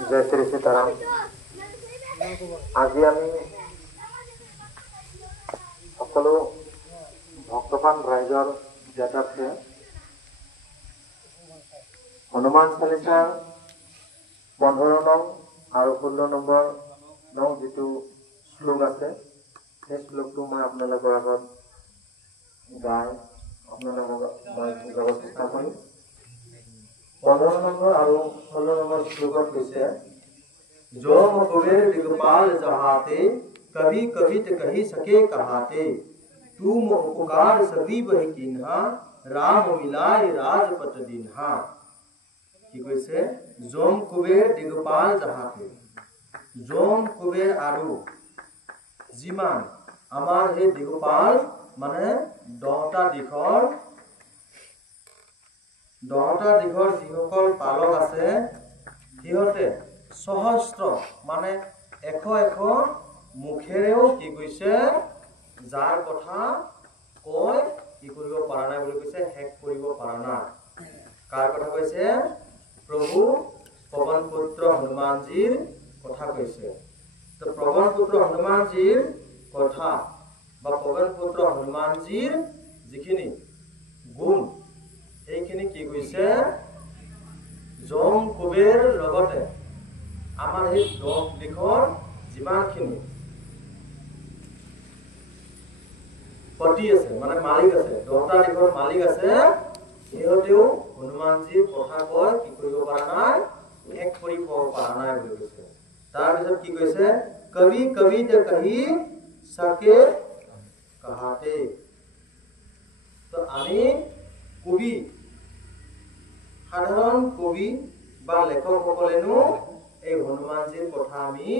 जय श्री सीताराम। আজি আমি সকলো ভক্তপ্ৰাণ ৰাইজৰ জ্ঞাতাৰ্থে হনুমান চালিচাৰ 15 নং আৰু 16 নম্বৰ যিটো শ্লোক আছে সেই শ্লোকটো মই আপোনালোকৰ আগত গাই আপোনালোকক মই বুজাব চেষ্টা কৰিম। 15 নম্বৰ আৰু 16 নম্বৰ শ্লোকত কৈছে, जो कुबेर दिगपाल जहाते कभी कभी ते कही सके कहाते तुम उपकार सभी बहि किन्हा राम मिलाय राजपट दिन्हा। কি কৈছে? जोम कुबेर दिगपाल जहाते जोम कुबेर আৰু যিমান আমাৰ এই দিগপাল মানে 10টা দিশৰ যিসকল পালক আছে সিহঁতে सहस्त्र माने एख मुखेरेও কি কৈছে যাৰ কথা কয় কি কৰিব পাৰা নাই বুলি কৈছে, হেক কৰিব পাৰা নাই। কাৰ কথা কৈছে? প্ৰভু পৱন পুত্ৰ হনুমানজীৰ কথা কৈছে। তো পৱন পুত্ৰ হনুমানজীৰ কথা বা পৱন পুত্ৰ হনুমানজীৰ যিখিনি গুণ এইখিনি কি কৈছে জম কুবেৰ লগতে আমাৰ এই 10 দিশৰ যিমানখিনি পতি আছে মানে মালিক আছে 10টা দিশৰ মালিক আছে সিহঁতেও হনুমানজীৰ কথা কয় কি কৰিব পৰা নাই, এক কৰিব পৰা নাই বুলি কৈছে। তাৰ পিছত কি কৈছে? কবি কবি তে কহি সকে কহাতে। তো আমি কবি সাধাৰণ কবি বা লেখকসকলেনো এই হনুমানজীৰ কথা আমি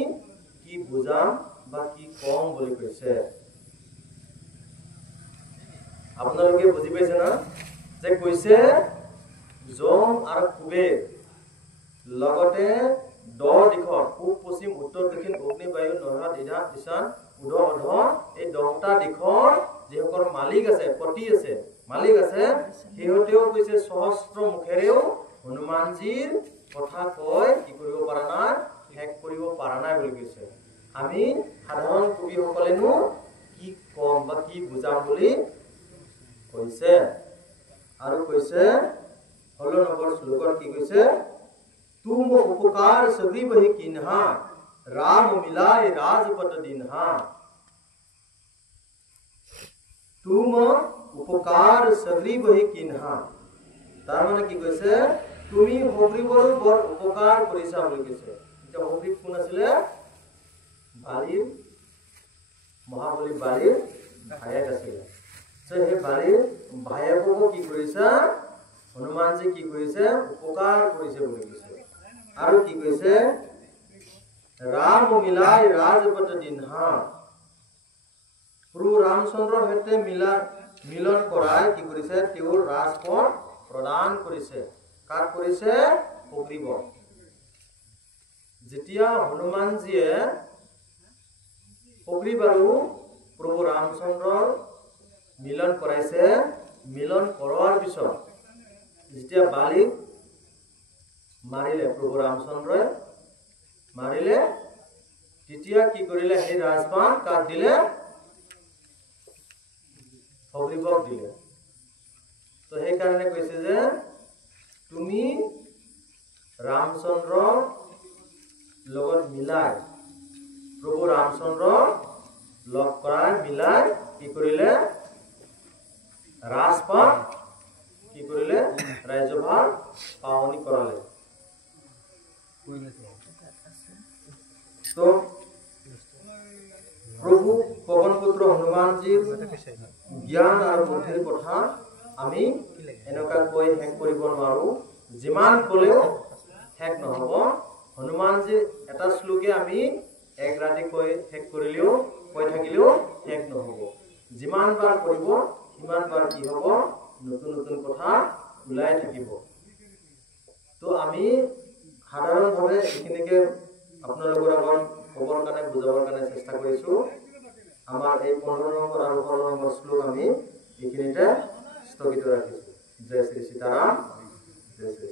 কি বুজাম বা কি কম বুলি কৈছে। আপোনালোকে বুজি পাইছে না যে কৈছে যম আৰু কুবেৰ লগতে 10 দিশৰ পূব পশ্চিম উত্তৰ দক্ষিণ অগ্নি বায়ু নৰহ দিধা দিশান উধ অধ এই 10টা দিশৰ যিসকল মালিক আছে পতি আছে মালিক আছে সিহঁতেও কৈছে সহস্ৰ মুখেৰেও হনুমানজীৰ কথা কয় কি কৰিব পাৰা নাই, হেক কৰিব পাৰা নাই বুলি কৈছে। আমি সাধাৰণ কবিসকলেনো কি কম বা কি বুজাম বুলি কৈছে। আৰু কৈছে 16 নম্বৰ শ্লোকত কি কৈছে? तुम उपकार सभी बहि किन्हा राम मिलाय राजपट दिन्हा। तुम उपकार सभी बहि किन्हा তাৰ মানে কি কৈছে? তুমি হগ্ৰীৱৰো বৰ উপকাৰ কৰিছা বুলি কৈছে। এতিয়া হগ্ৰীৱ কোন আছিলে? বালিৰ মহাবলী বালিৰ ভায়েক আছিলে। সেই বালিৰ ভায়েককো কি কৰিছা হনুমানজী কি কৰিছে? উপকাৰ কৰিছে বুলি কৈছে। আৰু কি কৈছে? ৰাম মিলাই ৰাজপট দিন্হা। প্ৰভু ৰামচন্দ্ৰৰ সৈতে মিলন কৰাই কি কৰিছে? তেওঁৰ ৰাজপট প্ৰদান কৰিছে। কাক কৰিছে? হগ্ৰীৱক। যেতিয়া হনুমানজীয়ে হগ্ৰীৱ আৰু প্ৰভু ৰামচন্দ্ৰৰ মিলন কৰাইছে, মিলন কৰোৱাৰ পিছত যেতিয়া বালিক মাৰিলে প্ৰভু ৰামচন্দ্ৰই মাৰিলে তেতিয়া কি কৰিলে? সেই ৰাজপাট কাক দিলে? হগ্ৰীৱক দিলে। তো সেইকাৰণে কৈছে যে তুমি ৰামচন্দ্ৰৰ লগত মিলাই প্ৰভু ৰামচন্দ্ৰ লগ কৰাই মিলাই কি কৰিলে? ৰাজপাট কি কৰিলে? ৰাজ্যভাৰ পাৱনি কৰালে। তো প্ৰভু পৱন পুত্ৰ হনুমানজীৰ জ্ঞান আৰু বুদ্ধিৰ কথা আমি এনেকুৱা কৈ শেষ কৰিব নোৱাৰো। যিমান কলেও শেষ নহব। হনুমানজীৰ এটা শ্লোকে আমি এক ৰাতি কৈ শেষ কৰিলেও কৈ থাকিলেও শেষ নহব। যিমান বাৰ কৰিব সিমান বাৰ কি হব? নতুন নতুন কথা ওলাই থাকিব। তো আমি সাধাৰণভাৱে এইখিনিকে আপোনালোকৰ আগত ক'বৰ কাৰণে বুজাবৰ কাৰণে চেষ্টা কৰিছো। আমাৰ এই 15 নম্বৰ আৰু 16 নম্বৰ শ্লোক আমি এইখিনিতে স্থগিত ৰাখিছো। জয় শ্ৰী সীতাৰাম। জয় শ্ৰী